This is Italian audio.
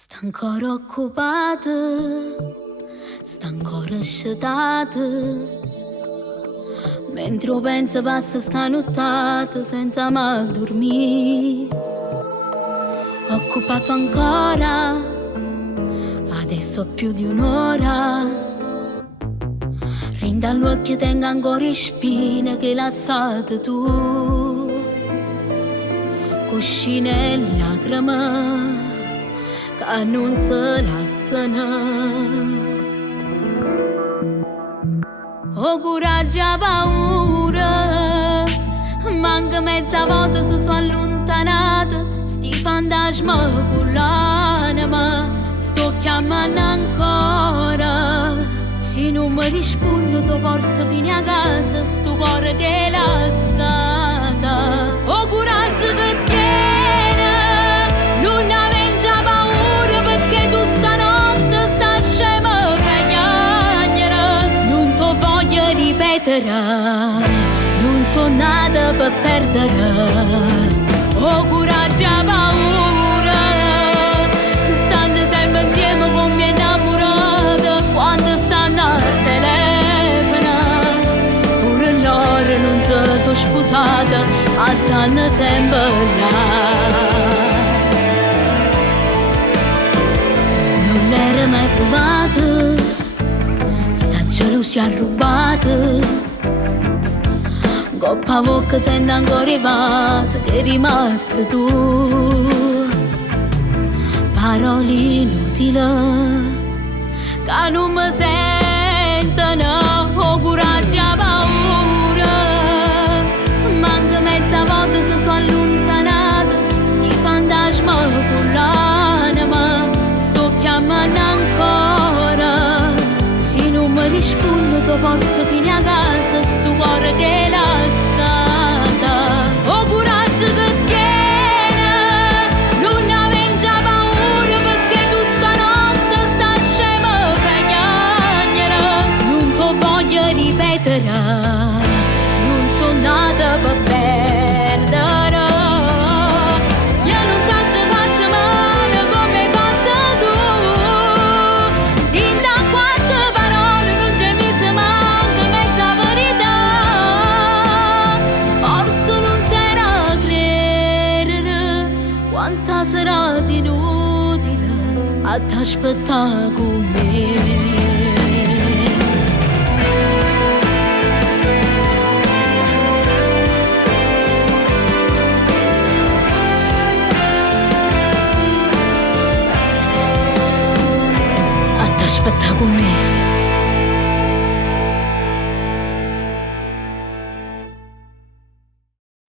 Sta ancora occupata, sta ancora asciutata, mentre io penso passa sta nottata senza mai dormire. Occupato ancora, adesso più di un'ora, rinda all'occhio tengo ancora le spine che hai lasciato tu, cuscine e lacrime che non si lasciano. Ho coraggio e paura, manca mezza volta si sono allontanata, sti fantasmi con l'anima sto chiamando ancora. Se non mi rispondo ti porto fino a casa, sto cuore che è lassata. Ho coraggio che tiene, non avevo già paura perché tu stanotte stai scema per piangere. Non ti voglio ripetere, non sono nata per perdere. Ho coraggio e paura, stando sempre insieme con mia innamorata, quando stanno al telefono, pure loro non si sono sposate, ma stanno sempre là. Non l'era mai provata, sta gelosia rubata, coppa bocca sento ancora i vasi che è rimasto tu. Parole inutili che non mi sentono. Ho coraggio e paura, manca mezza volta si sono allontanata, sti fantasmi con l'anima sto chiamando ancora. Se non mi rispondo ti porto fino a casa, sto cuore che è lassata. Ho coraggio che tiene, non avevo già paura perché tu stanotte stai scema per piangere. Non ti voglio ripetere, non sono nata per perdere. Io non t'ho fatto male come hai fatto tu, dimmi da quante parole non c'è messa manca mezza verità. Forse non t'era credere quanta serata inutile a t'aspettare con me.